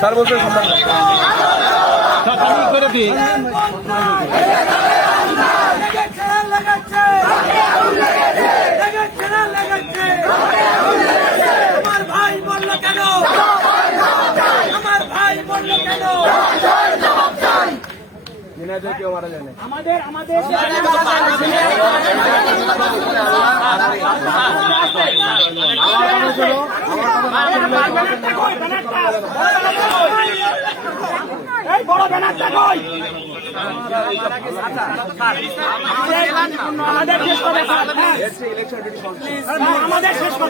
Sir বলতে করে দিই আমার ভাই বললো কেন, আমার ভাই বললো কেন, কেউ মারা যায় না। আমাদের বড় ব্যানারটা কই? আমাদের শেষ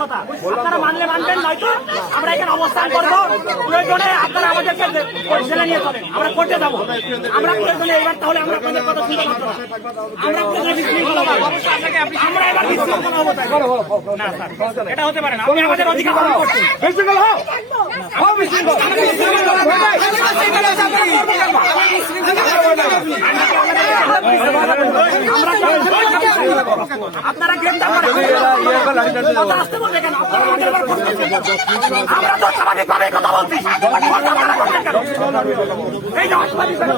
কথা আপনারা মানলে মানবেন, নয়তো আমরা এখানে অবস্থান করবো। প্রয়োজনে আপনারা আমাদেরকে জেলে নিয়ে চলেন, আমরা কোর্টে যাবো। আমরা প্রয়োজনে এবার তাহলে আমরা আপনাদের কথা শুনতে পারবো না। আমরা এবার বিশৃঙ্খল হবো না স্যার, এটা হতে পারে না। আপনি আমাদের অধিকার পালন করছেন। আপনারা গ্রেপ্তার আসতে বলবে কেন? আমরা তো স্বাভাবিকভাবে কথা বলছি। এই যে আমাদের সাথে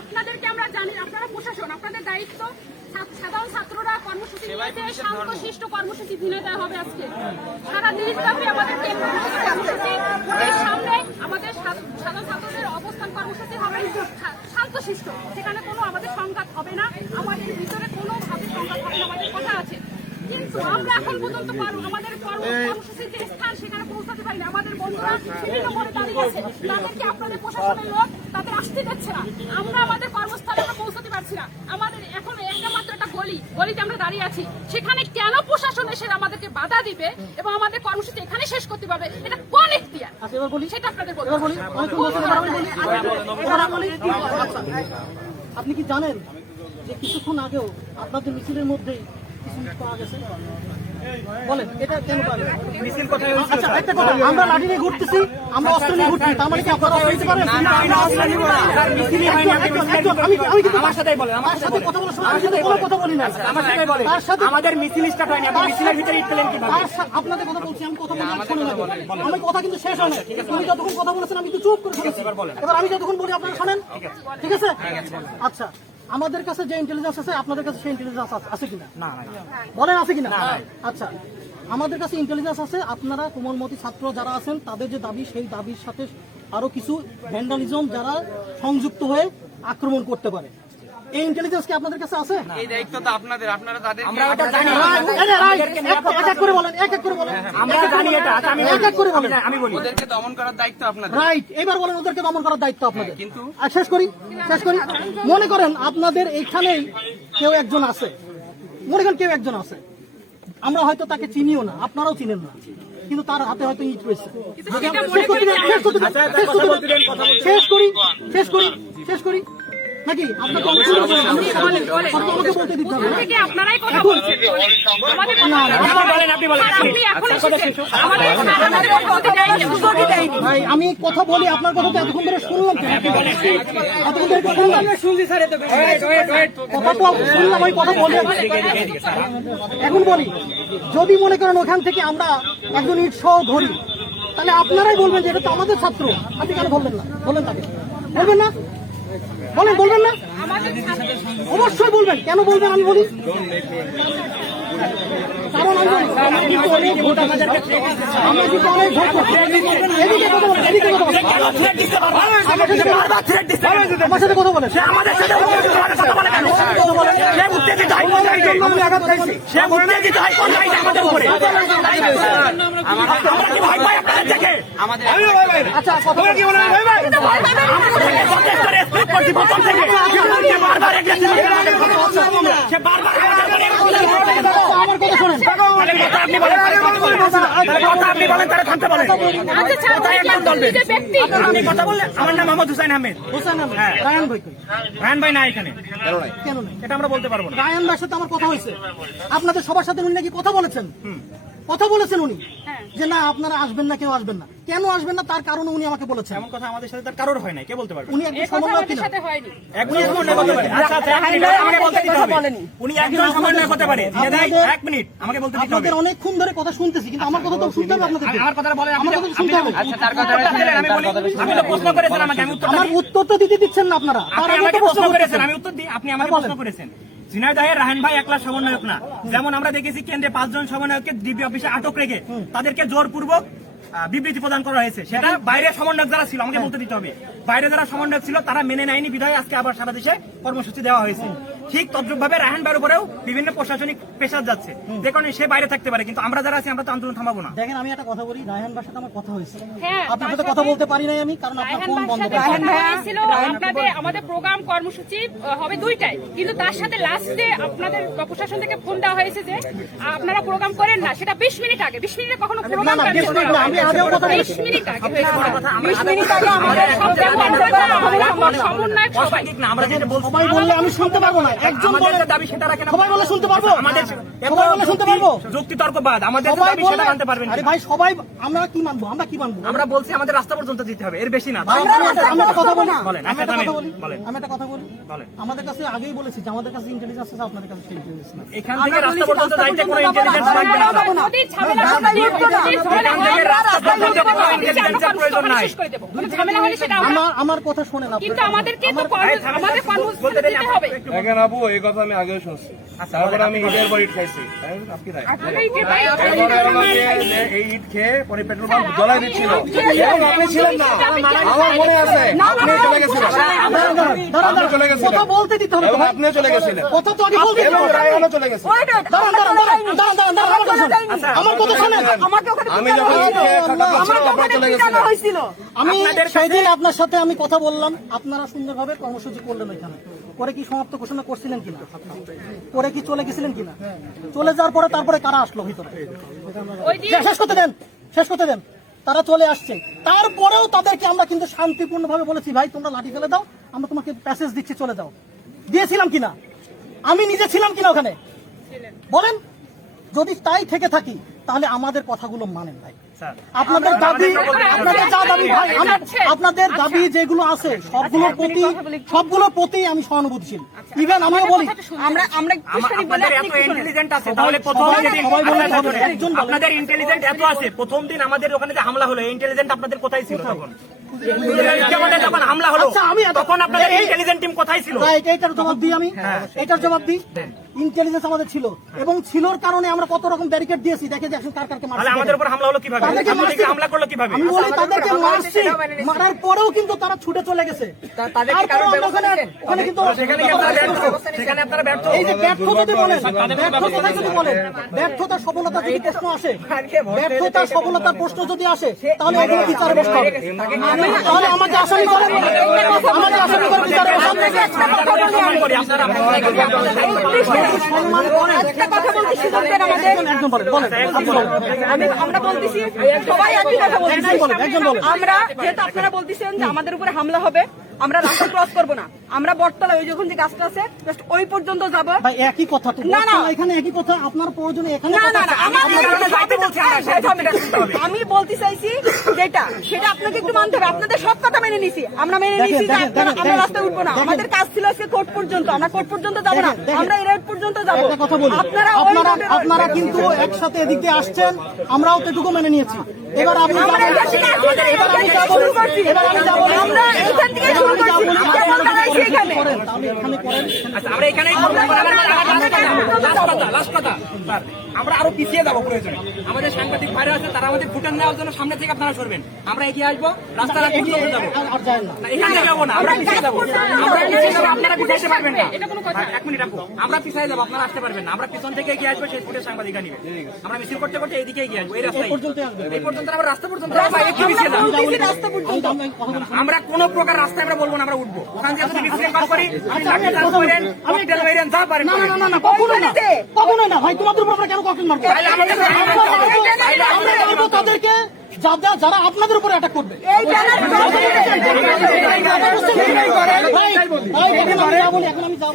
আপনাদেরকে আমরা জানি, আপনারা প্রশাসন, আপনাদের দায়িত্ব সাধারণ ছাত্ররা কর্মসূচি নিয়েছে, শান্তশিষ্ট কর্মসূচি দিনে দেওয়া হবে আজকে সারা দেশব্যাপী আমাদের সামনে আমাদের সাধারণ ছাত্রদের অবস্থান কর্মসূচি হবে শান্তশিষ্ট, সেখানে কোনো আমাদের সংঘাত হবে না, আমাদের ভিতরে কোনো ভাবে সংঘাত হবে না, আমাদের কথা আছে। কিন্তু আমরা এখন পর্যন্ত আমাদের কর্মসূচির যে স্থান সেখানে পৌঁছাতে পারি না। আমাদের বন্ধুরা বিভিন্ন মোড়ে দাঁড়িয়ে আছে, তাদেরকে আপনাদের প্রশাসনের লোক তাদের আসতে দিচ্ছে না। আমরা আমাদের কর্মস্থলে আমরা পৌঁছাতে পারছি না। আমাদের এখন একটা মাত্র একটা গলিতে আমরা দাঁড়িয়ে আছি, সেখানে কেন প্রশাসন এসে আমাদেরকে বাধা দিবে এবং আমাদের কর্মসূচি এখানে শেষ করতে পারবে? এটা কোন এখতিয়ার? সেটা আপনাদের আপনি কি জানেন যে কিছুক্ষণ আগেও আপনাদের মিছিলের মধ্যেই কিছু পাওয়া গেছে? বলেন এটা কেন পাবেন? মিছিল কোথায় হয়েছে? আচ্ছা একটা কথা, আমরা লাঠি নিয়ে ঘুরতেছি, আমরা অস্ত্র নিয়ে ঘুরতেছি, তার মানে কি আপনারা অস্ত্র নিতে পারেন? না না, অস্ত্র নিব না স্যার, মিছিলই হয় না। আমি কিন্তু আমার সাথেই বলেন, আমার সাথে কথা বলার সময় আমি কিন্তু কোনো কথা বলি না। আমার সাথেই বলেন, তার সাথে আমাদের মিছিল স্টার্ট হয়নি, আপনি মিছিলের ভিতরে ইট পেলেন কিভাবে? আপনাদের কথা বলছি, আমি কথা বলি, শুনুন আগে, আমার কথা কিন্তু শেষ হয় না। তুমি যতক্ষণ কথা বলেছেন আমি তো চুপ করে শুনেছি, এবার আমি যতক্ষণ বলি আপনারা শুনেন, ঠিক আছে? আচ্ছা, আমাদের কাছে যে ইন্টেলিজেন্স আছে আপনাদের কাছে সেই ইন্টেলিজেন্স আছে কিনা? না। বলেন আছে কিনা? আচ্ছা, আমাদের কাছে ইন্টেলিজেন্স আছে, আপনারা কোমলমতি ছাত্র যারা আছেন তাদের যে দাবি, সেই দাবির সাথে আরো কিছু ভ্যান্ডালিজম যারা সংযুক্ত হয়ে আক্রমণ করতে পারে, এই ইন্টেলিজেন্স কি আপনাদের কাছে আছে? এই দায়িত্ব তো আপনাদের, আপনারা তাদের আমরা এটা জানি। এক এক করে বলেন, এক এক করে বলেন। আমরা জানি এটা, আমি এক এক করে বলেন। আমি বলি ওদেরকে দমন করার দায়িত্ব আপনাদের। রাইট, এবার বলেন ওদেরকে দমন করার দায়িত্ব আপনাদের। কিন্তু শেষ করি। মনে করেন আপনাদের এইখানেই কেউ একজন আছে, মনে করেন কেউ একজন আছে, আমরা হয়তো তাকে চিনিও না, আপনারাও চিনেন না, কিন্তু তার হাতে হয়তো ইট রয়েছে। শেষ করি। নাকি আপনার তো অনেক সময় আছে। বলেন, বলেন। আমাকে বলতে দিতে হবে প্রথম থেকে আপনারাই কথা বলছেন। আমাদের কথা আপনি এখন এসেছেন। আমাদের কথা বলতে দেয়নি। ভাই আমি কথা বলি, আপনার কথা তো এতক্ষণ ধরে শুনলাম কেন? এতক্ষণ ধরে কথা শুনলাম। কথা তো শুনলাম, আমি কথা বলি। এখন বলি, যদি মনে করেন ওখান থেকে আমরা একজন ইট সহ ধরি, তাহলে আপনারাই বলবেন যে এটা তো আমাদের ছাত্র। আপনি কেন বলবেন না? বলেন তাকে, বলবেন না? বলবেন না? অবশ্যই বলবেন। কেন বলবেন আমি বলি, কারণ আমরা কিন্তু অনেক ভোট, আমরা কিন্তু অনেক ভোট করছি। এদিকে কথা বলেন, এদিকে কথা বলেন। আমার সাথে কথা বলেন। আচ্ছা কথা বলেন। আমার কথা শোনেন। আমার নাম মোহাম্মদ হুসাইন আহমেদ। হোসেন আহমেদ, রায়ান ভাই কই? রায়হান ভাই না এখানে, কেন নাই? এটা আমরা বলতে পারবো না। রায়ান ভাইয়ের সাথে আমার কথা হয়েছে। আপনাদের সবার সাথে উনি নাকি কথা বলেছেন। কথা বলেছেন উনি যে না আপনারা আসবেন না, কেউ আসবেন না। কেন আসবেন না তার কারণে উনি আমাকে বলেছেন। এমন কথা আমাদের সাথে তার কারোর হয় না, কে বলতে পারবে? উনি একজন এই কথা সমন্বয়ক আমাদের কিনা? সাথে হয়নি। একজন সমন্বয় করতে পারে। আচ্ছা, এক মিনিট, আমাকে বলতে দিতে হবে। উনি একজন সমন্বয় করতে পারে। দিয়ে দেয়, এক মিনিট, আমাকে বলতে দিতে হবে। আপনাদের অনেকক্ষণ ধরে কথা শুনতেছি, কিন্তু আমার কথা তো শুনতে হবে আপনাদের। আমার কথাটা বলেন, আমার কথা তো শুনতে হবে। আচ্ছা, তার কথা আমি বলি। আপনি তো প্রশ্ন করেছেন আমাকে, আমি উত্তর আমার উত্তর তো দিতে দিচ্ছেন না আপনারা। আপনি তার আমাকে আগে প্রশ্ন প্রশ্ন করেছেন, করতেছেন। আমি উত্তর দিই। আপনি আমাকে বলেন। প্রশ্ন করেছেন। ঝিনাইদহের রায়হান ভাই একলা সমন্বয়ক না। যেমন আমরা দেখেছি কেন্দ্রে 5 জন সমন্বয়ককে ডিবি অফিসে আটক রেখে তাদেরকে জোরপূর্বক বিবৃতি প্রদান করা হয়েছে। সেটা বাইরের সমন্বয়ক যারা ছিল, আমাকে বলতে দিতে হবে, বাইরে যারা সমন্বয়ক ছিল তারা মেনে নেয়নি বিধায় আজকে আবার সারা দেশে কর্মসূচি দেওয়া হয়েছে। ঠিক তদ্রুপ ভাবে রায়হান ভাইয়ের উপরেও বিভিন্ন প্রশাসনিক প্রেসার যাচ্ছে, যে কারণে সে বাইরে থাকতে পারে, কিন্তু আমরা যারা আছি আমরা তো আন্দোলন থামাবো না। দেখেন আমি একটা কথা বলি, রায়হান ভাইয়ের সাথে আমার কথা হয়েছে। হ্যাঁ, আপনার সাথে তার কথা সাথে বলতে পারি নাই আমি, কারণ আপনার রায়হান ফোন ভাইয়ের বন্ধ সাথে করা। কথা হয়েছিল। আমাদের প্রোগ্রাম কর্মসূচি হবে 2টায়, কিন্তু তার সাথে লাস্টে আপনাদের প্রশাসন থেকে ফোন দেওয়া হয়েছে যে আপনারা প্রোগ্রাম করেন না। সেটা 20 মিনিট আগে। 20 মিনিটে কখনো প্রোগ্রাম না, 20 মিনিট না, আমি আগেও কথা বলেছি। 20 মিনিট আগে হয়েছে। 20 মিনিট আগে আমাদের সমন্বয়ক সবাই। ঠিক না, আমরা যেটা বলছি, সবাই বললে আমি শুনতে পারবো না। একজন আমাদের বলে যে দাবি সেটা রাখেন। সবাই বলে শুনতে পারবো। আমাদের সবাই বলে শুনতে পারবো। যুক্তি তর্কবাদ, আমাদের যে সবাই দাবি বলে, সেটা মানতে পারবেন আরে না। ভাই সবাই আমরা কি মানবো? আমরা কি মানবো? আমরা বলছি আমাদের রাস্তা পর্যন্ত দিতে হবে, এর বেশি না। আমি একটা কথা বলি। বলেন, আমি একটা কথা বলি। বলেন। আমি একটা কথা বলি। বলেন। আমাদের কাছে আগেই বলেছি যে আমাদের কাছে ইন্টেলিজেন্স আছে, আপনাদের কাছে ইন্টেলিজেন্স না। এখান থেকে রাস্তা পর্যন্ত যাইতে কোনো ইন্টেলিজেন্স লাগবে না। নদীর ঝামেলা হলে এখান থেকে রাস্তা পর্যন্ত কোনো ইন্টেলিজেন্সের প্রয়োজন নাই। শেষ করে দেব। কোনো ঝামেলা হলে সেটা আমরা, আমার কথা শোনেন আপনি। কিন্তু আমাদেরকে তো আমাদের কর্মসূচি দিতে হবে। দেখেন আপু, এই কথা আমি আগেও শুনছি। তারপরে আমি ঈদের পর ইট খাইছি। আপনি তাই এই ইট খেয়ে পরে পেট্রোল পাম্প জ্বলাই দিচ্ছিল। এবং আপনি ছিলেন না, আমার মনে আছে। আপনি চলে গেছিলেন, আপনি চলে গেছিলেন, কথা বলতে দিতে হবে তো এবং ভাই। আপনিও চলে গেছিলেন, কথা তো আগে বলতে দিতে এবং হবে। রায়হানও চলে গেছে। আমার কথা শোনেন। আমি যখন ইট খেয়ে থাকা করছিলাম, আপনারা চলে গেছিলেন। আমি সেদিন আপনার সাথে আমি কথা বললাম, আপনারা সুন্দরভাবে কর্মসূচি করলেন এখানে। পরে কি সমাপ্ত ঘোষণা করছিলেন কিনা? পরে কি চলে গেছিলেন কিনা? চলে যাওয়ার পরে তারপরে কারা আসলো ভিতরে? ওই দিন শেষ করতে দেন, শেষ করতে দেন। তারা চলে আসছে, তারপরেও তাদেরকে আমরা কিন্তু শান্তিপূর্ণভাবে বলেছি ভাই তোমরা লাঠি ফেলে দাও, আমরা তোমাকে প্যাসেজ দিচ্ছি, চলে যাও। দিয়েছিলাম কিনা? আমি নিজে ছিলাম কিনা ওখানে? বলেন। যদি তাই থেকে থাকি তাহলে আমাদের কথাগুলো মানেন ভাই। আপনাদের দাবি, আপনাদের যা দাবি ভাই, আপনাদের দাবি যেগুলো আছে সবগুলোর প্রতি আমি সহানুভূতিশীল। ইভেন আমিও বলি আপনাদের এত ইন্টেলিজেন্ট আছে, তাহলে প্রথম যেদিন আপনাদের ইন্টেলিজেন্ট এত আছে, প্রথম দিন আমাদের ওখানে যে হামলা হলো, ইন্টেলিজেন্ট আপনাদের কোথায় ছিল তখন? যখন হামলা হলো তখন আপনাদের ইন্টেলিজেন্ট টিম কোথায় ছিল? এইটার জবাব দিই আমি, এটার জবাব দিই। ইন্টেলিজেন্স আমাদের ছিল, এবং ছিলর কারণে আমরা কত রকম ব্যারিকেড দিয়েছি, দেখে যে কার কারকে মারছি। আমাদের উপর হামলা হলো কিভাবে? আপনাদেরকে হামলা করলো কিভাবে? আমি বলি তাদেরকে মারছি, মারার পরেও কিন্তু তারা ছুটে চলে গেছে। তারপরেও আমরা ওখানে কিন্তু সেখানে আপনারা ব্যর্থ। এই যে ব্যর্থতা যদি বলেন, ব্যর্থতা যদি বলেন, ব্যর্থতা সফলতা যদি প্রশ্ন আসে, ব্যর্থতা সফলতার প্রশ্ন যদি আসে, তাহলে এখানে বিচারে বসতে হবে। তাহলে আমাকে আসামি করেন, আমাকে আসামি করে বিচারে বসান। সম্মান করি আপনারা সম্মান করেন। একটা কথা বলতে সুযোগ দেন আমাদের। একজন বলেন, বলেন, আপনি বলেন। আমরা বলতেছি সবাই একই কথা বলতেছি। একজন বলেন। আমরা যেহেতু আপনারা বলতেছেন যে আমাদের উপরে হামলা হবে, আমরা রাস্তা ক্রস করবো না, আমরা বটতলা ওই যখন যে গাছটা আছে just ওই পর্যন্ত যাবো। ভাই একই কথা তো, না, না। এখানে একই কথা, আপনার প্রয়োজনে এখানে না, কথা না, না, আছে। আমি বলতে চাইছি যেটা সেটা আপনাকে একটু মানতে হবে। আপনাদের সব কথা মেনে নিছি, আমরা মেনে নিছি যে আমরা রাস্তায় উঠবো না। আমাদের কাজ ছিল আজকে কোর্ট পর্যন্ত, আমরা কোর্ট পর্যন্ত যাবো না, আমরা এই রোড পর্যন্ত যাবো। একটা কথা বলি, আপনারা কিন্তু একসাথে এদিক দিয়ে আসছেন, আমরাও তো এটুকু মেনে নিয়েছি। এবার আপনি আমরা এখান থেকে শুরু করছি, আমরা এখান থেকে শুরু করছি, আমরা দাঁড়াইছি এখানে। আমরা এখানেই লাস্ট কথা স্যার, আমরা আরো পিছিয়ে যাবো প্রয়োজনে। আমাদের সাংবাদিক ভাইরা আছে, তারা আমাদের ফুটেন নেওয়ার জন্য সামনে থেকে আপনারা সরবেন, আমরা এগিয়ে আসবো, রাস্তার পর্যন্ত যাবো। আর যায় না। না, এখানে যাবো না, আমরা পিছিয়ে যাবো। আমরা পিছিয়ে যাবো, আপনারা পিছিয়ে পারবেন না। এক মিনিট আপু, আমরা পিছিয়ে যাবো, আপনারা আসতে পারবেন না। আমরা পিছন থেকে এগিয়ে আসবো, সেই ফুটের সাংবাদিকরা নিবে। আমরা মিছিল করতে করতে এইদিকে এগিয়ে আসবো, এই রাস্তায় এই পর্যন্ত আমরা রাস্তা পর্যন্ত যাবো, একটু পিছিয়ে যাবো। রাস্তা পর্যন্ত আমরা কোন প্রকার রাস্তায় আমরা বলবো না আমরা উঠবো। ওখান থেকে যদি মিছিল করি, আপনি লাঠি চার্জ করেন, আপনি তেল মেরেন, যা পারেন করেন। কখনোই না ভাই, তোমাদের উপর আমরা কেন কখন মারবো? আমরা বলবো তাদেরকে যারা আপনাদের উপরে অ্যাটাক করবে। এই ব্যানার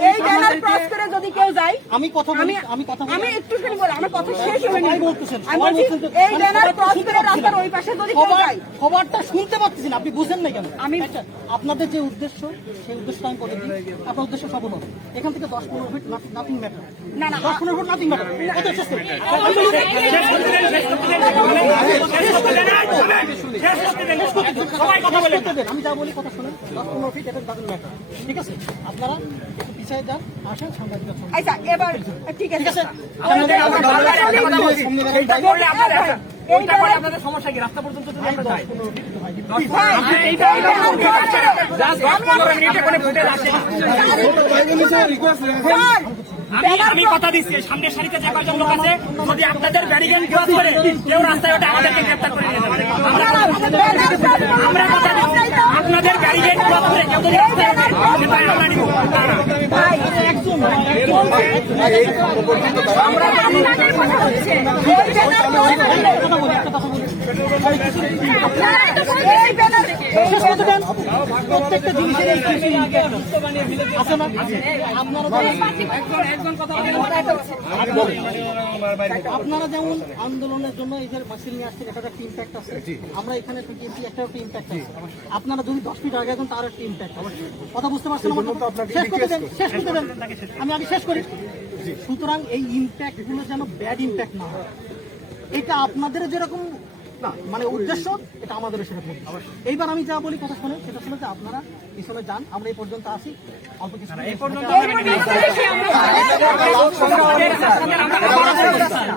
এই ব্যানার ক্রস করে যদি কেউ যায়, আমি কথা বলি, আমি একটুখানি বলি, আমার কথা শেষ হয়নি। সবাই বলতেছেন, আমি বলছি, এই ব্যানার ক্রস করে রাস্তার ওই পাশে যদি কেউ যায়, খবরটা শুনতে পাচ্ছেন, আপনি বুঝেন না কেন? আপনাদের যে উদ্দেশ্য, সেই উদ্দেশ্যটা আমি বলে দিই, আপনার উদ্দেশ্য সফল হবে। এখান থেকে 10-15 ফিট নাথিং ম্যাটার, না, না, 10-15 ফুট নাথিং ম্যাটার। এটা শেষ করি। আমি যা বলি কথা শুনেন, 10-15 ফিট এটা ডাজন্ট ম্যাটার, ঠিক আছে? আপনারা একটু পিছিয়ে যান, আসেন, সাংবাদিকদের সঙ্গে। আচ্ছা এবার ঠিক আছে। এইটা করলে আপনাদের সমস্যা কি? রাস্তা পর্যন্ত যদি আমরা যাই, আমি কথা দিচ্ছি, সামনের সারিতে যে কয়জন লোক আছে, যদি আপনাদের ব্যারিকেড ক্রস করে কেউ রাস্তায় ওঠে, আমাদেরকে গ্রেফতার করে নিয়ে যাবে। আমরা কথা দিচ্ছি, আপনাদের ব্যারিকেড ক্রস করে কেউ যদি রাস্তায় ওঠে, সেটা আমরা নিব। প্রত্যেকটা জিনিসের আছে না? আপনারা যেমন আন্দোলনের জন্য এই যে মাসিল নিয়ে আসছেন, এটা একটা ইম্প্যাক্ট আছে। আমরা এখানে একটা ইম্প্যাক্ট আছে। আপনারা যদি 10 ফিট আগে এখন তার একটা ইম্প্যাক্ট আছে। কথা বুঝতে পারছেন? শেষ করতে দেন। আমি আগে শেষ করি। সুতরাং এই ইম্প্যাক্ট গুলো যেন ব্যাড ইম্প্যাক্ট না হয়, এটা আপনাদের যেরকম না মানে উদ্দেশ্য, এটা আমাদেরও সেরকম। এইবার আমি যা বলি কথা শুনে, সেটা শুনে যে আপনারা পিছনে যান, আমরা এই পর্যন্ত আসি, অল্প কিছু এই পর্যন্ত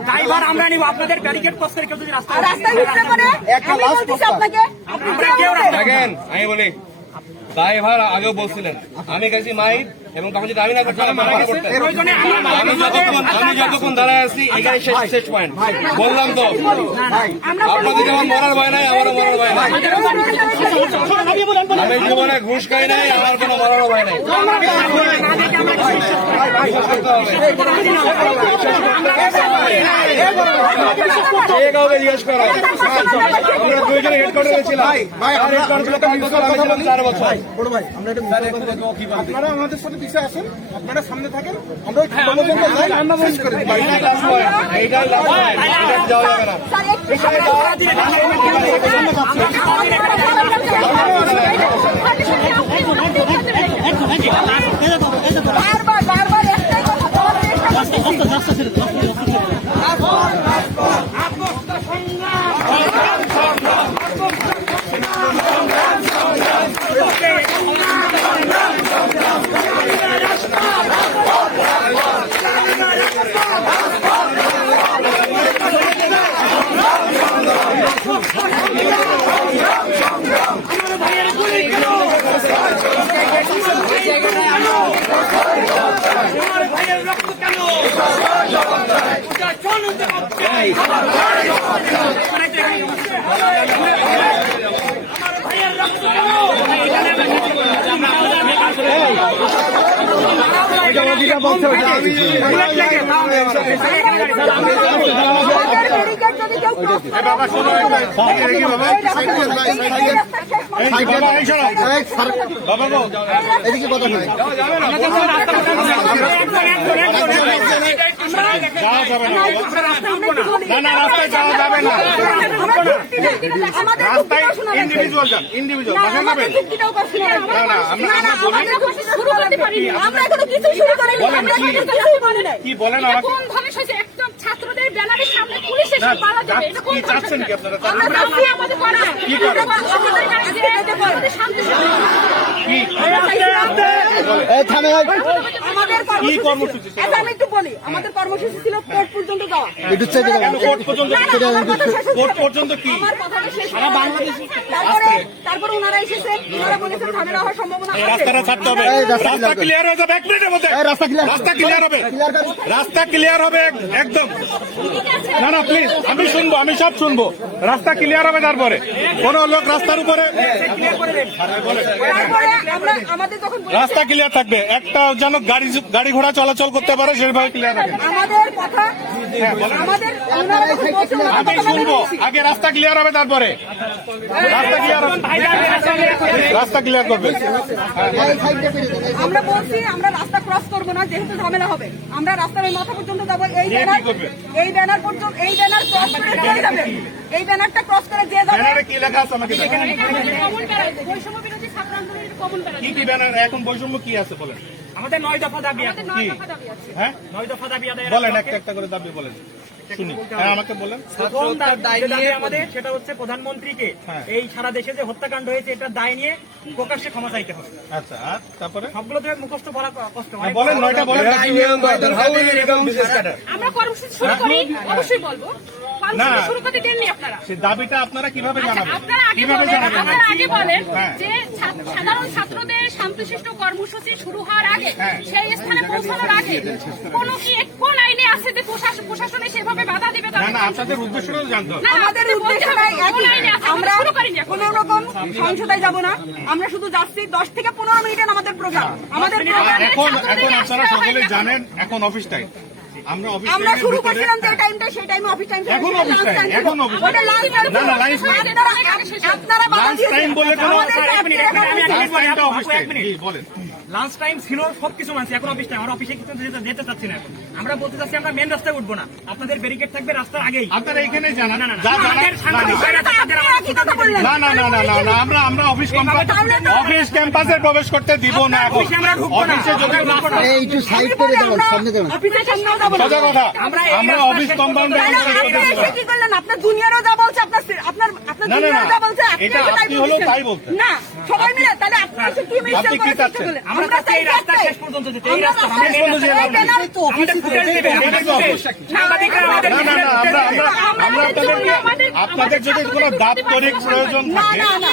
ড্রাইভার আমরা নিব, আপনাদের ব্যারিকেড ক্রস করে কেউ যদি রাস্তায় আমি বলতেছি আপনাকে, দেখেন আমি বলি, ড্রাইভার আগেও বলছিলেন, আমি গেছি মাইক এবং তখন যদি আমি না করতাম আমি যতক্ষণ দাঁড়ায় আছি এখানে শেষ পয়েন্ট বললাম তো। আপনাদের যেমন মরার ভয় নাই, আমারও মরার ভয় নাই। আমি জীবনে ঘুষ খাই নাই, আমার কোনো মরার ভয় নাই। কাউকে জিজ্ঞেস করো, আমরা দুইজনে হেডকোয়ার্টারে ছিলাম, হেডকোয়ার্টার 4 বছর। আপনারা আমাদের সাথে পিছিয়ে আসেন, আপনারা সামনে থাকেন, আমরা শেষ করে দিই। এইটাই লাভ, যাওয়া যাবে না। বারবার একটাই কথা বলার চেষ্টা করছি। বুলেট লেগে তাও বাবা শোনো বাবা গো এদিকে কথা নাই যাওয়া যাবে না না রাস্তায় যাওয়া যাবে না রাস্তায় ইন্ডিভিজুয়াল যান ইন্ডিভিজুয়াল বাসা যাবেন আমরা এখনো কিছু শুরু করিনি আমরা কিছুই বলি নাই কি বলেন আমাকে কোন ভাবে হয়েছে একদম ছাত্রদের ব্যানারের সামনে পুলিশ এসে না, পালা যাবে এটা কোন কি চাচ্ছেন কি আপনারা? আমরা চাচ্ছি আমাদের করা কি করেন? আমাদের কাছে শান্তি আমাদের কি কর্মসূচি ছিল? আমি একটু বলি আমাদের কর্মসূচি ছিল কোর্ট পর্যন্ত যাওয়া কেন কোর্ট পর্যন্ত কোর্ট পর্যন্ত কি আমার কথাটা শেষ তারপরে ওনারা এসেছেন ওনারা বলেছেন ঝামেলা হওয়ার সম্ভাবনা এই আছে রাস্তাটা ছাড়তে হবে রাস্তা ক্লিয়ার হয়ে যাবে 1 মিনিটের মধ্যে রাস্তা ক্লিয়ার হবে রাস্তা ক্লিয়ার হবে একদম না না প্লিজ আমি শুনবো আমি সব শুনবো রাস্তা ক্লিয়ার হবে তারপরে কোন লোক রাস্তার উপরে তারপরে আমরা আমাদের যখন রাস্তা ক্লিয়ার থাকবে একটা যেন গাড়ি ঘোড়া চলাচল করতে পারে সেভাবে ক্লিয়ার রাখেন আমাদের কথা আমাদের ওনারা যখন বলছেন, ওনারা আমি কথা মেনে শুনবো নিচ্ছি। আগে রাস্তা ক্লিয়ার হবে তারপরে রাস্তা ক্লিয়ার হবে রাস্তা ক্লিয়ার করবে আমরা বলছি আমরা রাস্তা ক্রস করবো না যেহেতু ঝামেলা হবে আমরা রাস্তার ওই মাথা পর্যন্ত যাবো এই ব্যানার পর্যন্ত এই ব্যানার ক্রস করে চলে যাবে এই ব্যানারটা ক্রস করে যে যাবে ব্যানারে কি লেখা আছে আমাকে দেখান। কমন প্যারা বৈষম্য বিরোধী ছাত্র আন্দোলনের কমন প্যারা কি কি ব্যানার এখন বৈষম্য কি আছে বলেন আমাদের 9 দফা দাবি আছে আমাদের 9 দফা দাবি আছে হ্যাঁ 9 দফা দাবি আদায় বলেন একটা একটা করে দাবি বলেন শুনি হ্যাঁ আমাকে বলেন প্রথম যে দাবি আমাদের সেটা হচ্ছে প্রধানমন্ত্রীকে হ্যাঁ। এই সারা দেশে যে হত্যাকাণ্ড হয়েছে এটা দায় নিয়ে প্রকাশ্যে ক্ষমা চাইতে হবে। আচ্ছা আর তারপরে সবগুলো থেকে মুখস্থ বলা কষ্ট হয়। বলেন 9টা বলেন আমরা কর্মসূচি শুরু করি অবশ্যই বলবো না। কর্মসূচি শুরু করতে দেননি আপনারা সেই দাবিটা আপনারা কিভাবে আচ্ছা, জানাবেন আপনারা আগে কিভাবে বলেন জানাবেন আপনারা আগে বলেন হ্যাঁ। যে সাধারণ ছাত্রদের শান্তিশিষ্ট কর্মসূচি শুরু হওয়ার আগে হ্যাঁ। সেই স্থানে পৌঁছানোর আগে কোন আইনে আছে যে প্রশাসনে সেভাবে বাধা দিবে না না আপনাদের উদ্দেশ্যটাও জানতে হবে না, আমাদের আপনাদের বলতে হবে, উদ্দেশ্যটাই কোন আইনে একই আছে? আমরা আমরা শুরু করিনি এখন। কোন রকম সহিংসতায় যাব না আমরা শুধু যাচ্ছি 10 থেকে 15 মিনিটের আমাদের প্রোগ্রাম আমাদের প্রোগ্রাম এখন আপনারা সকলে জানেন এখন অফিস টাইম আমরা অফিস আমরা টাইমের শুরু ভিতরে- করছিলাম যে টাইমটা সেই টাইমে অফিস টাইম এখন অফিস টাইম এখন অফিস টাইম না না লাঞ্চ টাইম আপনারা বাধা লাঞ্চ টাইম বলে কোনো লাঞ্চ টাইমটা আপু, অফিস এক টাইম মিনিট। জি বলেন লাঞ্চ টাইম ছিল সবকিছু মানছি, এখন অফিস টাইম। আমরা অফিসে কিছু যেতে চাচ্ছি না এখন। আমরা বলতে চাচ্ছি আমরা মেন রাস্তায় উঠবো না, আপনাদের ব্যারিকেড থাকবে রাস্তার আগেই। আপনারা এখানে জানান না, না, না, যা আমাদের জানান সাংবাদিক ভাইরা আছে, তাদের আমাদের কি কথা বললেন না না না না না না আমরা আমরা অফিস অফিস ক্যাম্পাসে প্রবেশ করতে দিব না এখন অফিসে আমরা ঢুকবো না। অফিসে যদি আমরা ঢুকবো না। একটু সাইড করে দেবেন সামনে দেবেন অফিসের সামনেও যাব না সোজা কথা আমরা এই আমরা রাস্তা অফিস শেষ কম্পাউন্ডে তাহলে আপনি এসে কি করলেন আপনার দুনিয়ারও যা বলছে আপনার আপনার আপনার না, না, দুনিয়ারও না। যা বলছে আপনি এটা এসে তাই আপনি হলেও বলছেন। তাই বলতেন। না সবাই মিলে তাহলে আপনি এসে কি মিস্টেক আপনি কি করার চেষ্টা চাচ্ছেন? করলেন আমরা চাচ্ছি এই রাস্তা চাই শেষ পর্যন্ত যেতে, এই আমরা রাস্তা চাই আমাদের এই main রাস্তা। ব্যানার- এই ব্যানার তো আমাদের ফুটেজ দেবে, আমাদের ফুটেজ। সাংবাদিকরা আমাদের না না না আমরা আমরা আমরা আপনাদেরকে আমাদের- আপনাদের যদি কোনো দাপ্তরিক প্রয়োজন না থাকে না না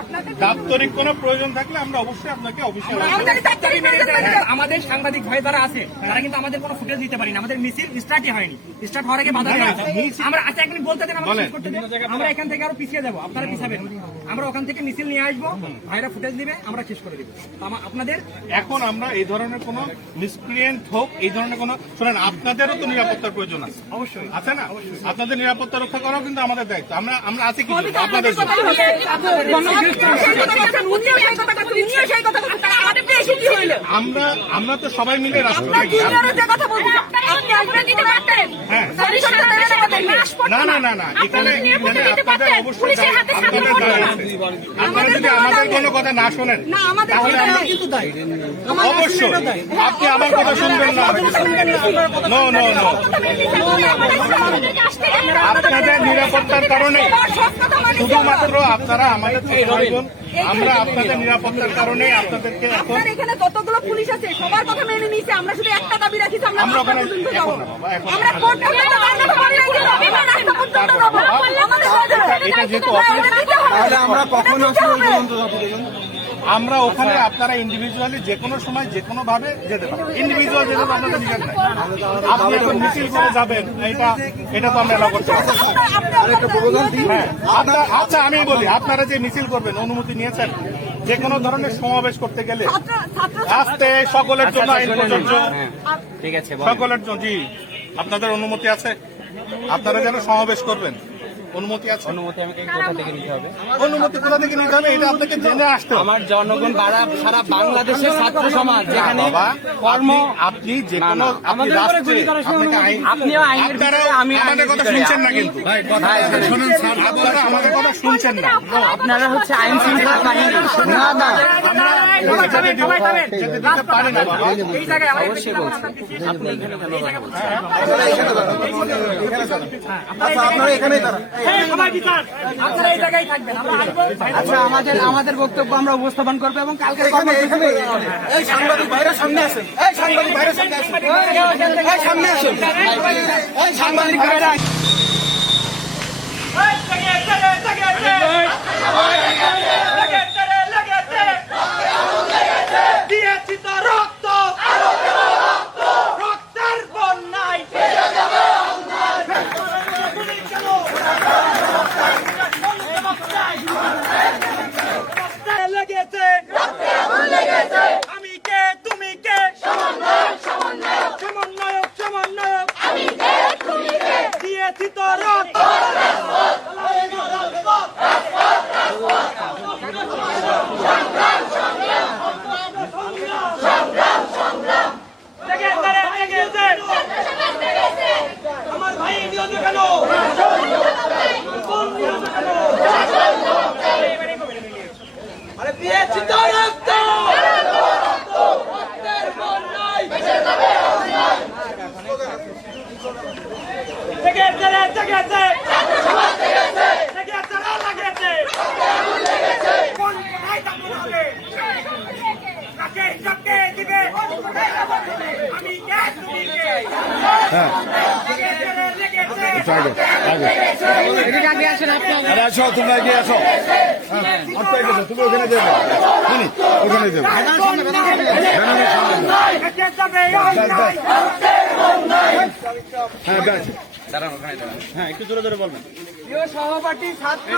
আপনাদের দাপ্তরিক কোনো প্রয়োজন থাকলে আমরা অবশ্যই আপনাকে অফিসে আমাদের চাকরি মেরে দেবেন আমাদের সাংবাদিক ভাই যারা আছে তারা কিন্তু আমাদের কোনো ফুটেজ দিতে পারি না। আমাদের মিছিল স্টার্টই হয়নি, স্টার্ট হওয়ার আগে বাধা দেওয়া হয়েছে। আমরা আচ্ছা এক মিনিট বলতে দেন, আমরা বলেন। শেষ করতে দেন। আমরা এখান থেকে আরো পিছিয়ে যাবো, আপনারা পিছাবেন। আমরা ওখান থেকে মিছিল নিয়ে আসবো, ভাইরা ফুটেজ দিবে, আমরা শেষ করে দিব। আপনাদের এখন আমরা এই ধরনের কোনো মিসক্রিয়েন্ট হোক এই ধরনের কোনো শুনেন আপনাদেরও তো নিরাপত্তার প্রয়োজন আছে অবশ্যই আছে না আপনাদের নিরাপত্তা রক্ষা করাও কিন্তু আমাদের দায়িত্ব আমরা আমরা আছি কি জন্য? আপনাদের জন্য আমরা আমরা তো সবাই মিলে রাস্তায় গিয়ে হ্যাঁ। না না না না এখানে এখানে আপনাদের অবশ্যই আপনাদের দায় আছে। আপনারা যদি আমাদের কোনো কথা না শোনেন তাহলে আমরা অবশ্যই আপনি আমার কথা শুনবেন না নো নো নো আপনাদের নিরাপত্তার কারণে শুধুমাত্র আপনারা আমাদের ছোট ভাইবোন আমরা আপনাদের নিরাপত্তার কারণে আপনাদেরকে এখন আপনার এখানে যতগুলো পুলিশ আছে সবার কথা মেনে নিয়েছে আমরা শুধু একটা দাবি রাখি যে আমরা আমরা রাস্তা ওখানে পর্যন্ত যাবো এখন না বাবা, এখন আমরা কোর্ট পর্যন্ত রাস্তা পর্যন্ত যাবো আমরা রাস্তা পর্যন্ত যাবো আমাদের হয়ে যাবে। এটা যেহেতু না, অফিস এটা দিতে হবে। আমরা কখন এটা দিতে হবে। আমরা ওখানে আপনারা ইন্ডিভিজুয়ালি যে কোনো সময় যে কোনো ভাবে যেতে পারেন ইন্ডিভিজুয়াল যেতে তো আপনাদের নিষেধ নাই আপনি এখন মিছিল করে যাবেন এটা তো আমরা এলাও করতে পারবো না। হ্যাঁ আচ্ছা আমি বলি আপনারা যে মিছিল করবেন অনুমতি নিয়েছেন যে কোনো ধরনের সমাবেশ করতে গেলে ছাত্র আস্তে সকলের জন্য আইন প্রযোজ্য, ঠিক আছে সকলের জন্য। জি, আপনাদের অনুমতি আছে? আপনারা যেন সমাবেশ করবেন, অনুমতি আছে? অনুমতি আমাকে কোথা থেকে নিতে হবে? অনুমতি কোথা থেকে নিতে হবে এটা আপনাকে জেনে আসতে হবে। আমার জনগণ সারা বাংলাদেশের ছাত্র সমাজ যেখানে বাবা, কর্ম আপনি যে কোনো আমাদের উপরে গুলি করার আপনিও আইনের ভিতরে, আমি আমাদের কথা শুনছেন না, কিন্তু আপনারা আমাদের কথা শুনছেন না। আপনারা হচ্ছে আইন শৃঙ্খলা বাহিনী। না না, আমরা যেতে দিতে পারি না বাবা। অবশ্যই বলছি। আপনি এখানে কেন আচ্ছা আপনারা এখানেই দাঁড়ান। আচ্ছা আমাদের বক্তব্য আমরা উপস্থাপন করবো এবং কালকে এই সাংবাদিক ভাইরা সামনে আসেন, এই সাংবাদিক ভাইরা সামনে আসেন, এই সামনে আসেন, এই সাংবাদিক ভাইরা দিয়েছি তো রক্ত, রক্তের বন্যায় লেগেছে, আমি কে তুমি কে, সমন্বয়ক দিয়েছি তো রক্ত। আমার ভাই নিহত কেন? আরে দিয়েছি তো রক্ত, রক্তের বন্যায় কোন কোথায় দাঁড়ানো হবে? কাকে হিসাবকে দিবে? আমি কে তুমি কে? আসো, তোমরা এগিয়ে আসো, তুমি ওখানে দেবে, ওখানে দেবে। হ্যাঁ একটু জোরে জোরে বলবেন। সহপাঠী ছাত্র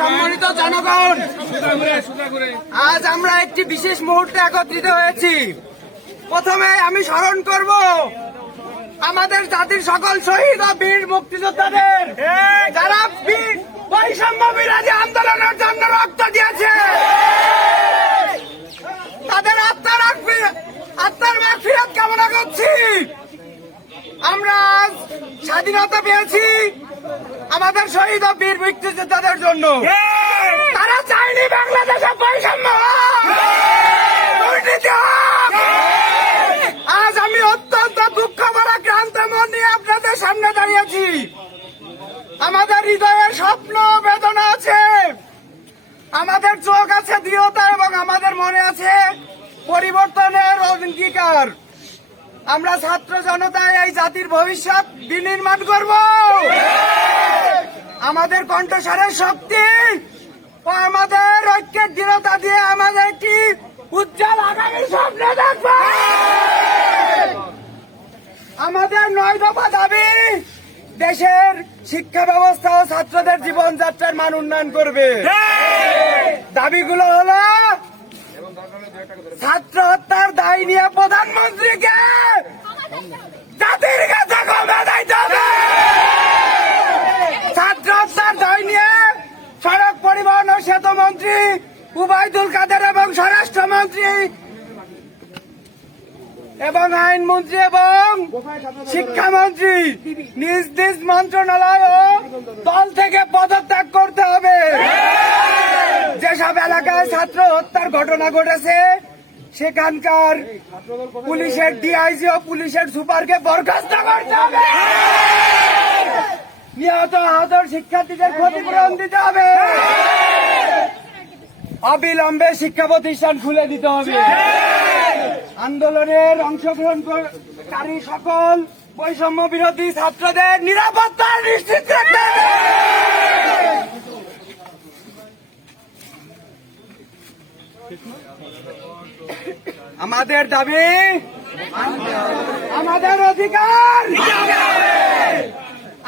সম্মানিত জনগণ, আজ আমরা একটি বিশেষ মুহূর্তে একত্রিত হয়েছি। প্রথমে আমি স্মরণ করব আমাদের জাতির সকল শহীদ ও বীর মুক্তিযোদ্ধাদের, যারা বৈষম্য বিরোধী আন্দোলনের জন্য রক্ত দিয়েছে। তাদের আত্মার মাগফিরাত কামনা করছি। আমরা আজ স্বাধীনতা পেয়েছি আমাদের শহীদ ও বীর মুক্তিযোদ্ধাদের জন্য। তারা চায়নি বাংলাদেশে বৈষম্য দুর্নীতি হোক। আজ আমি অত্যন্ত দুঃখ ভরা ক্লান্ত মন নিয়ে আপনাদের সামনে দাঁড়িয়েছি। আমাদের হৃদয়ে স্বপ্ন বেদনা আছে, আমাদের চোখ আছে দৃঢ়তা এবং আমাদের মনে আছে পরিবর্তনের অঙ্গীকার। আমরা ছাত্র জনতায় এই জাতির ভবিষ্যৎ বিনির্মাণ করব। আমাদের কণ্ঠস্বরের শক্তি ও আমাদের ঐক্যের দৃঢ়তা দিয়ে আমাদের একটি উজ্জ্বল আগামী স্বপ্ন দেখব। আমাদের 9 দফা দাবি দেশের শিক্ষা ব্যবস্থা ও ছাত্রদের জীবনযাত্রার মান উন্নয়ন করবে। দাবিগুলো হলো ছাত্র হত্যার দায় নিয়ে প্রধানমন্ত্রীকে জাতির কাছে ক্ষমা চাইতে হবে। ছাত্র হত্যার দায় নিয়ে সড়ক পরিবহন ও সেতু মন্ত্রী উবাইদুল কাদের এবং স্বরাষ্ট্রমন্ত্রী এবং আইনমন্ত্রী এবং শিক্ষামন্ত্রী নিজ নিজ মন্ত্রণালয় ও দল থেকে পদত্যাগ করতে হবে। যেসব এলাকায় ছাত্র হত্যার ঘটনা ঘটেছে সেখানকার পুলিশের ডিআইজি ও পুলিশের সুপারকে বরখাস্ত করতে হবে। নিহত আহত শিক্ষার্থীদের ক্ষতিপূরণ দিতে হবে। অবিলম্বে শিক্ষা প্রতিষ্ঠান খুলে দিতে হবে। আন্দোলনের অংশগ্রহণকারী সকল বৈষম্য বিরোধী ছাত্রদের নিরাপত্তা নিশ্চিত করতে হবে। আমাদের দাবি, আমাদের অধিকার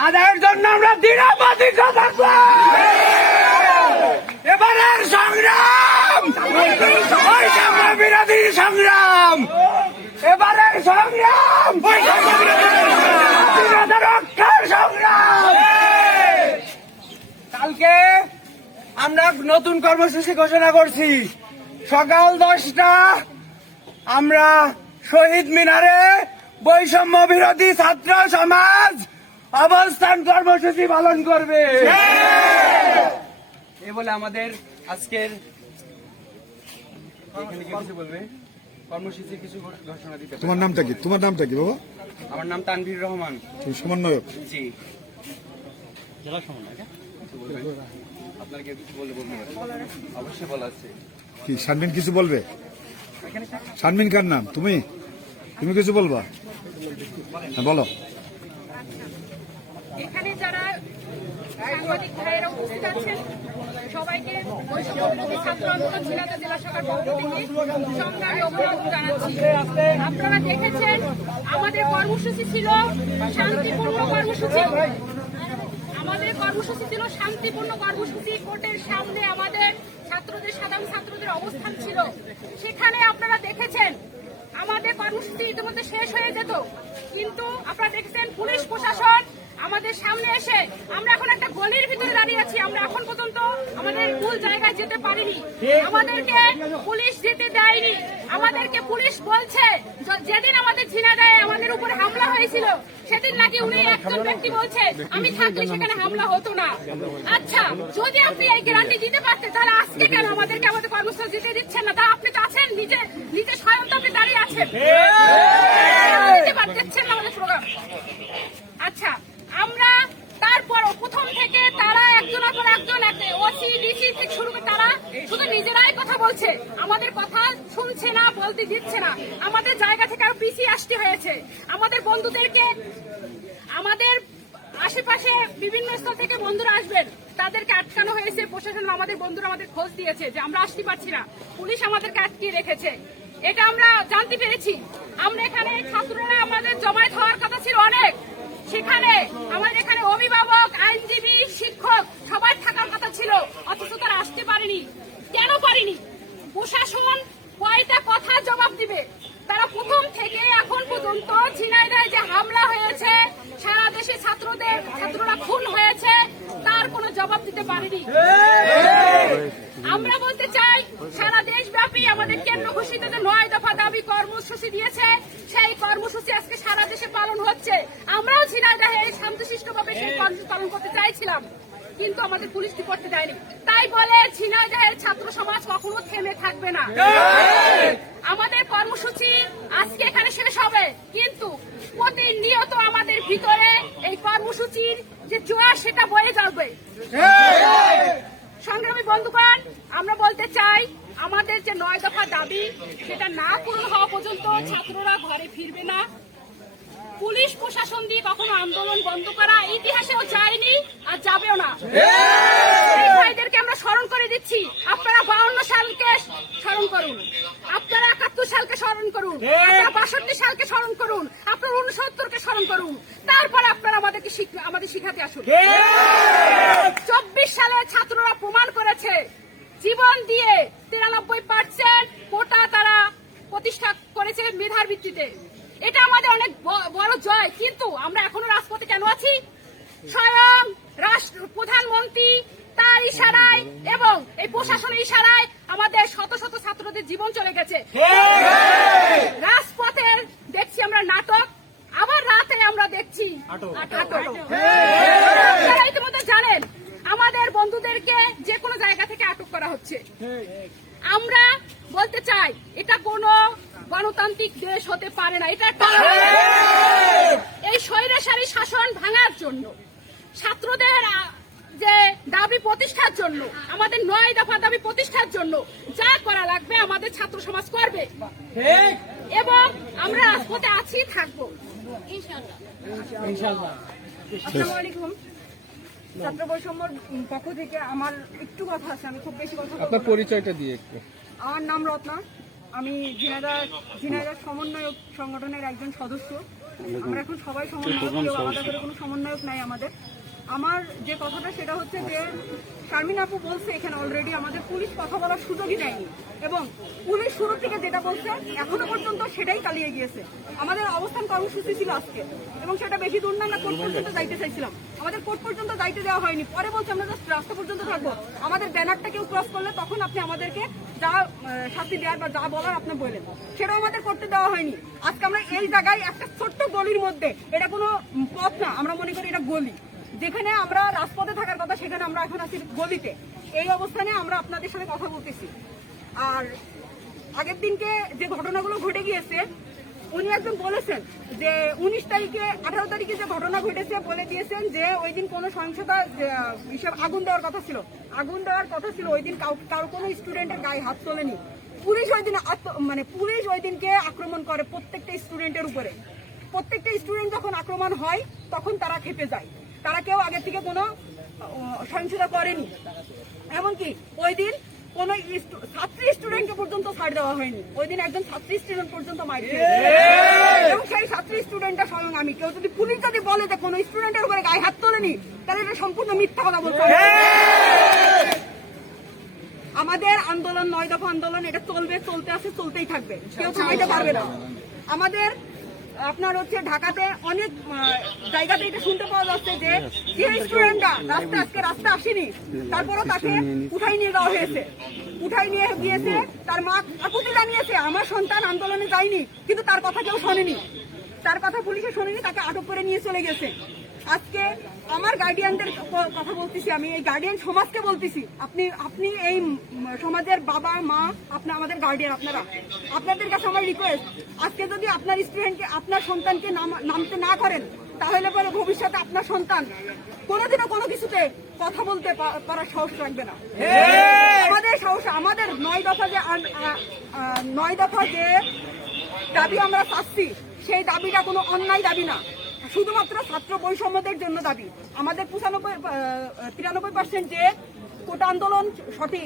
আদায়ের জন্য আমরা দৃঢ় প্রতিজ্ঞ থাকবো। এবারের সংগ্রাম বৈষম্য বিরোধী সংগ্রাম, এবারের সংগ্রাম স্বাধীনতা রক্ষার সংগ্রাম। কালকে আমরা নতুন কর্মসূচি ঘোষণা করছি। সকাল 10টা আমরা শহীদ মিনারে বৈষম্য বিরোধী ছাত্র সমাজ অবস্থান কর্মসূচি পালন করবে। এ বলে আমাদের আজকের এখানে কি কিছু বলবে, কর্মসূচি কিছু ঘোষণা দিতে। তোমার নামটা কি? তোমার নামটা কি বাবা? আমার নাম তানভীর রহমান। তুমি সমন্বয়ক? জি। জেলা সমন্বয়ক। কিছু বলবেন? আপনার কি কিছু বলতে বলবেন? অবশ্যই বলা আছে। কি শারমিন কিছু বলবে? শারমিন কার নাম? তুমি কিছু বলবা? হ্যাঁ বলো। এখানে যারা সাংবাদিক ভাইয়েরা উপস্থিত আছেন সবাইকে বৈষম্য বিরোধী ছাত্র আন্দোলন ঝিনাইদহ জেলা শাখার পক্ষ থেকে সংগ্রামী অভিনন্দন জানাচ্ছি। আপনারা দেখেছেন আমাদের কর্মসূচি ছিল শান্তিপূর্ণ কর্মসূচি। আমাদের কর্মসূচি ছিল শান্তিপূর্ণ কর্মসূচি। কোর্টের সামনে আমাদের সাধারণ ছাত্রদের অবস্থান ছিল। সেখানে আপনারা দেখেছেন আমাদের কর্মসূচি ইতিমধ্যে শেষ হয়ে যেত, কিন্তু আপনারা দেখেছেন পুলিশ প্রশাসন আমাদের সামনে এসে, আমরা এখন একটা গলির ভিতরে দাঁড়িয়ে আছি, আমরা এখন পর্যন্ত আমাদের মূল জায়গায় যেতে পারিনি। আমাদেরকে পুলিশ যেতে দেয়নি। আমাদেরকে পুলিশ বলছে যেদিন আমাদের ঝিনাইদহে আমাদের উপরে হামলা হয়েছিল সেদিন নাকি উনি একজন ব্যক্তি বলছে আমি থাকলে সেখানে হামলা হতো না। আচ্ছা, যদি আপনি এই গ্যারান্টি দিতে পারতেন তাহলে আজকে কেন আমাদেরকে আমাদের কর্মসূচি দিতে দিচ্ছেন না? তা আপনি তো আছেন, নিজে স্বয়ং তো আপনি দাঁড়িয়ে আছেন, দিতে পারতেছেন না আমাদের প্রোগ্রাম। আচ্ছা, আমরা তারপর প্রথম থেকে তারা একজনের পর একজন ওসি ডিসি থেকে শুরু করে তারা শুধু নিজেরাই কথা বলছে, আমাদের কথা শুনছে না, বলতে দিচ্ছে না। আমাদের জায়গা থেকে আরো পিছিয়ে আসতে হয়েছে। আমাদের বন্ধুদেরকে, আমাদের আশেপাশে বিভিন্ন স্থল থেকে বন্ধুরা আসবেন, তাদেরকে আটকানো হয়েছে। প্রশাসন আমাদের বন্ধুরা আমাদের খোঁজ দিয়েছে যে আমরা আসতে পারছি না, পুলিশ আমাদেরকে আটকিয়ে রেখেছে। এটা আমরা জানতে পেরেছি। আমরা এখানে ছাত্ররা আমাদের জমায়েত হওয়ার কথা ছিল অনেক, সেখানে আমাদের এখানে অভিভাবক, আইনজীবী, শিক্ষক সবাই থাকার কথা ছিল, অথচ তারা আসতে পারেনি। কেন পারেনি? প্রশাসন কয়টা কথা জবাব দিবে? তারা প্রথম থেকে এখন পর্যন্ত ঝিনাইদহে যে হামলা হয়েছে, সারা দেশে ছাত্ররা খুন হয়েছে, তার কোনো জবাব দিতে পারেনি। আমরা বলতে চাই সারা দেশব্যাপী আমাদের কেন্দ্র ঘোষিত যে 9 দফা দাবি কর্মসূচি দিয়েছে, সেই কর্মসূচি আজকে সারা দেশে পালন হচ্ছে। আমরাও ঝিনাইদহে শান্তশিষ্টভাবে সেই কর্মসূচি পালন করতে চাইছিলাম, কিন্তু আমাদের পুলিশ করতে দেয়নি। তাই বলে ঝিনাইদহের ছাত্র সমাজ কখনো থেমে থাকবে না। আমাদের কর্মসূচি আজকে এখানে শেষ হবে, কিন্তু প্রতিনিয়ত আমাদের ভিতরে এই কর্মসূচির যে জোয়ার সেটা বয়ে যাবে। সংগ্রামী বন্ধুগণ, আমরা বলতে চাই আমাদের যে 9 দফা দাবি সেটা না পূরণ হওয়া পর্যন্ত ছাত্ররা ঘরে ফিরবে না। পুলিশ প্রশাসন দিয়ে কখনো আন্দোলন বন্ধ করা ইতিহাসেও যায়নি আর যাবেও না। এই ভাইদেরকে আমরা স্মরণ করে দিচ্ছি, আপনারা 52 সালকে স্মরণ করুন, আপনারা 71 সালকে স্মরণ করুন, আপনারা 62 সালকে স্মরণ করুন, আপনারা 69কে স্মরণ করুন, তারপরে আপনারা আমাদের শিখাতে আসুন। 24 সালে ছাত্ররা প্রমাণ করেছে জীবন দিয়ে 93% কোটা তারা প্রতিষ্ঠা করেছে মেধার ভিত্তিতে। এটা আমাদের অনেক বড় জয়, কিন্তু আমরা এখনো রাজপথে কেন আছি? স্বয়ং প্রধানমন্ত্রী তার ইশারায় এবং এই প্রশাসনের ইশারায় আমাদের শত শত ছাত্রদের জীবন চলে গেছে। রাজপথে দেখছি আমরা নাটক, আবার রাতে আমরা দেখছি আপনারা ইতিমধ্যে জানেন আমাদের বন্ধুদেরকে যে কোনো জায়গা থেকে আটক করা হচ্ছে। আমরা বলতে চাই এটা কোনো গণতান্ত্রিক দেশ হতে পারে না। এটা এই স্বৈরাচারী শাসন ভাঙার জন্য, ছাত্রদের যে দাবি প্রতিষ্ঠার জন্য, আমাদের 9 দফা দাবি প্রতিষ্ঠার জন্য যা করা লাগবে আমাদের ছাত্র সমাজ করবে, এবং আমরা রাজপথে আছি, থাকবো ইনশাআল্লাহ। আসসালামু আলাইকুম। ছাত্র বৈষম্যর পক্ষ থেকে আমার একটু কথা আছে, আমি খুব বেশি কথা বলবো। আপনার পরিচয়টা দিয়ে একটু। আমার নাম রত্না, আমি ঝিনাইদহ সমন্বয়ক সংগঠনের একজন সদস্য। আমরা এখন সবাই সমন্বয়ক, আলাদা করে কোনো সমন্বয়ক নাই আমাদের। আমার যে কথাটা সেটা হচ্ছে যে শারমিন আপু বলছে এখানে অলরেডি আমাদের পুলিশ কথা বলার সুযোগই দেয়নি এবং পুলিশ শুরু থেকে যেটা বলছে এখনো পর্যন্ত সেটাই চালিয়ে গিয়েছে। আমাদের অবস্থান কর্মসূচি ছিল আজকে এবং সেটা বেশি দূর না, আমরা কোর্ট পর্যন্ত যাইতে চাইছিলাম, আমাদের কোর্ট পর্যন্ত যাইতে দেওয়া হয়নি। পরে বলছে আমরা জাস্ট রাস্তা পর্যন্ত থাকবো, আমাদের ব্যানারটা কেউ ক্রস করলে তখন আপনি আমাদেরকে যা শাস্তি দেওয়ার বা যা বলার আপনি বললেন, সেটাও আমাদের করতে দেওয়া হয়নি। আজকে আমরা এই জায়গায় একটা ছোট্ট গলির মধ্যে, এটা কোনো পথ না, আমরা মনে করি এটা গলি, যেখানে আমরা রাজপথে থাকার কথা সেখানে আমরা এখন আছি গলিতে। এই অবস্থানে আমরা আপনাদের সাথে কথা বলতেছি। আর আগের দিনকে যে ঘটনাগুলো ঘটে গিয়েছে, উনি একজন বলেছেন যে 19 তারিখে 18 তারিখে যে ঘটনা ঘটেছে বলে দিয়েছেন যে ওই দিন কোনো সহিংসতা হিসাব আগুন দেওয়ার কথা ছিল, ওই দিন কারো কোনো স্টুডেন্টের গায়ে হাত তোলেনি। পুলিশ ওই দিন পুলিশ ওই দিনকে আক্রমণ করে প্রত্যেকটা স্টুডেন্টের উপরে। প্রত্যেকটা স্টুডেন্ট যখন আক্রমণ হয় তখন তারা খেপে যায়, তারা কেউ আগে থেকে কোনো সহিংসতা করেনি। এমনকি ওই দিন কোন ছাত্রী স্টুডেন্টকে পর্যন্ত ছাড় দেওয়া হয়নি, ওই দিন একজন ছাত্রী স্টুডেন্ট পর্যন্ত মার খেয়েছে এবং সেই ছাত্রী স্টুডেন্টটা স্বয়ং আমি। কেউ যদি পুলিশ যদি বলে যে কোনো স্টুডেন্টের উপরে গায়ে হাত তোলেনি, তাহলে এটা সম্পূর্ণ মিথ্যা কথা বলতে হবে। আমাদের আন্দোলন 9 দফা আন্দোলন, এটা চলবে, চলতে আছে, চলতেই থাকবে, কেউ থামাইতে পারবে না। আমাদের আপনার হচ্ছে ঢাকাতে অনেক জায়গাতে এটা শুনতে পাওয়া যাচ্ছে যে স্টুডেন্টরা আজকে রাস্তা আসেনি, তারপরও তাকে উঠাই নিয়ে যাওয়া হয়েছে, উঠাই নিয়ে গিয়েছে, তার মা আপত্তি জানিয়েছে আমার সন্তান আন্দোলনে যায়নি, কিন্তু তার কথা কেউ শোনেনি, তার কথা পুলিশে শোনেনি, তাকে আটক করে নিয়ে চলে গেছে। আজকে আমার গার্ডিয়ানদের কথা বলতেছি, আমি এই গার্ডিয়ান সমাজকে বলতেছি, আপনি এই সমাজের বাবা মা, আপনি আমাদের গার্ডিয়ান, আপনাদের কাছে আমার রিকোয়েস্ট, আজকে যদি আপনার স্টুডেন্টকে, আপনার সন্তানকে নামতে না করেন, তাহলে পরে ভবিষ্যতে আপনার সন্তান কোনোদিনও কোনো কিছুতে কথা বলতে পারার সাহস রাখবে না। আমাদের সাহস, আমাদের 9 দফা যে দাবি আমরা চাচ্ছি, সেই দাবিটা কোনো অন্যায় দাবি না, শুধুমাত্র ছাত্র বৈষম্যদের জন্য দাবি। আমাদের 93% যে কোটা আন্দোলন সঠিক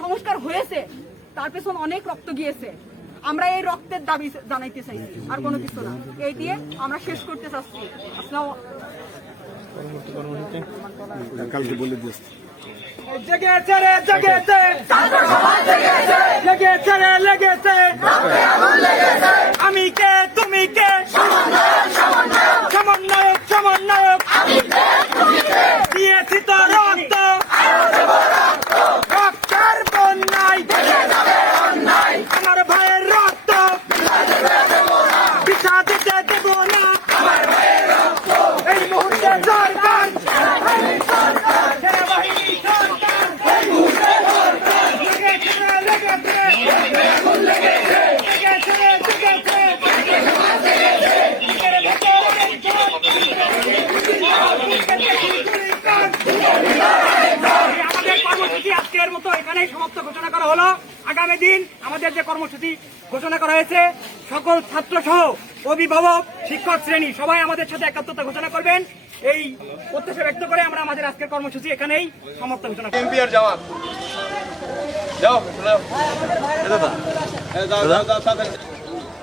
সংস্কার হয়েছে, তার পেছনে অনেক রক্ত গিয়েছে, আমরা এই রক্তের দাবি জানাইতে চাইছি, আর কোনো কিছু না। এই দিয়ে আমরা শেষ করতে চাচ্ছি। কালকে বলে দিস জেগেছে রে জেগেছে, লেগেছে রে লেগেছে, আমি কে তুমি কে, সমন্বয়ক সমন্বয়ক, দিয়েছি তো রক্ত, রক্তের বন্যায় আমার ভাইয়ের রক্ত বিছা দিতে দেব না, এই মুহূর্তে সরকার সেনাবাহিনী সরকার আমাদের কর্মসূচি আজকের মতো এখানেই সমাপ্ত ঘোষণা করা হলো। আগামী দিন আমাদের যে কর্মসূচি ঘোষণা করা হয়েছে, সকল ছাত্র সহ অভিভাবক, শিক্ষক শ্রেণী সবাই আমাদের সাথে একাত্মতা ঘোষণা করবেন, এই প্রত্যাশা ব্যক্ত করে আমরা আমাদের আজকের কর্মসূচি এখানেই সমাপ্ত ঘোষণা করি।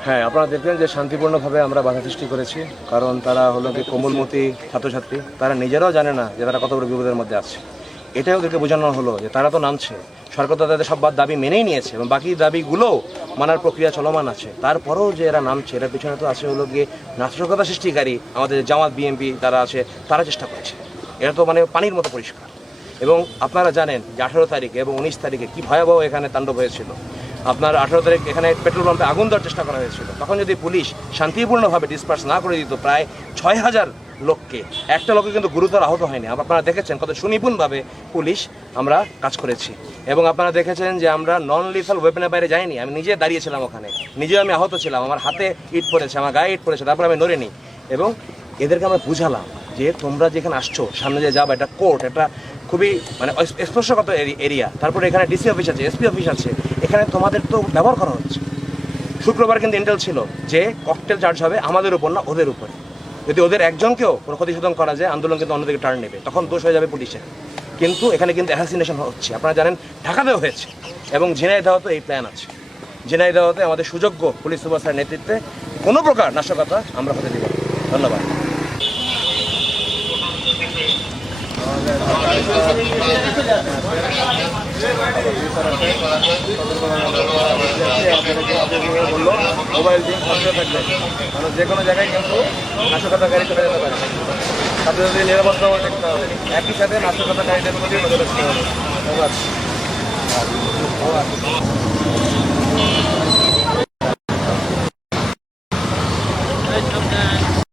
হ্যাঁ, আপনারা দেখবেন যে শান্তিপূর্ণভাবে আমরা বাধা সৃষ্টি করেছি, কারণ তারা হলো কি কোমলমতি ছাত্রছাত্রী, তারা নিজেরাও জানে না যে তারা কত বড় বিপদের মধ্যে আছে। এটাই ওদেরকে বোঝানো হলো যে তারা তো নামছে, সরকার তো তাদের সব দাবি মেনেই নিয়েছে এবং বাকি দাবিগুলোও মানার প্রক্রিয়া চলমান আছে, তারপরেও যে এরা নামছে, এটার পিছনে তো আছে হলো গিয়ে নাশকতা সৃষ্টিকারী আমাদের জামাত বিএনপি যারা আছে, তারা চেষ্টা করেছে। এটা তো মানে পানির মতো পরিষ্কার। এবং আপনারা জানেন যে 18 তারিখে এবং 19 তারিখে কী ভয়াবহ এখানে তাণ্ডব হয়েছিল। আপনার 18 তারিখ এখানে পেট্রোল পাম্পে আগুন দেওয়ার চেষ্টা করা হয়েছিল, তখন যদি পুলিশ শান্তিপূর্ণভাবে ডিসপার্স না করে দিত প্রায় 6000 লোককে, একটা লোকে কিন্তু গুরুতর আহত হয়নি। আপনারা দেখেছেন কত সুনিপুণভাবে পুলিশ আমরা কাজ করেছি এবং আপনারা দেখেছেন যে আমরা নন লিথাল ওয়েপনের বাইরে যাইনি। আমি নিজে দাঁড়িয়েছিলাম ওখানে, নিজেও আমি আহত ছিলাম, আমার হাতে ইট পড়েছে, আমার গায়ে ইট পড়েছে, তারপর আমি নড়িনি। এবং এদেরকে আমরা বুঝালাম যে তোমরা যেখানে আসছো, সামনে যে যাবো, এটা কোর্ট, এটা খুবই মানে স্পর্শগত এরিয়া, তারপরে এখানে ডিসি অফিস আছে, এসপি অফিস আছে, এখানে তোমাদের তো ব্যবহার করা হচ্ছে। শুক্রবার কিন্তু ইন্টেল ছিল যে ককটেল চার্জ হবে আমাদের উপর না ওদের উপরে, যদি ওদের একজনকেও কোনো ক্ষতিসাধন করা যায় আন্দোলন কিন্তু অন্যদিকে টার্ন নেবে, তখন দোষ হয়ে যাবে পুলিশের। কিন্তু এখানে কিন্তু অ্যাসাসিনেশন হচ্ছে, আপনারা জানেন ঢাকাতেও হয়েছে এবং ঝিনাইদহতে এই প্ল্যান আছে। ঝিনাইদহতে আমাদের সুযোগ্য পুলিশ সুপার স্যারের নেতৃত্বে কোনো প্রকার নাশকতা আমরা হতে দেব। ধন্যবাদ। বললো মোবাইল দিয়ে সচেতন থাকবে, কারণ যে কোনো জায়গায় কিন্তু নাশকতাকারী চলে যেতে পারে। ছাত্রছাত্রীদের নিরাপত্তা দেখতে হবে, একই সাথে নাশকতাকারীদের প্রতি নজর রাখতে হবে। ধন্যবাদ।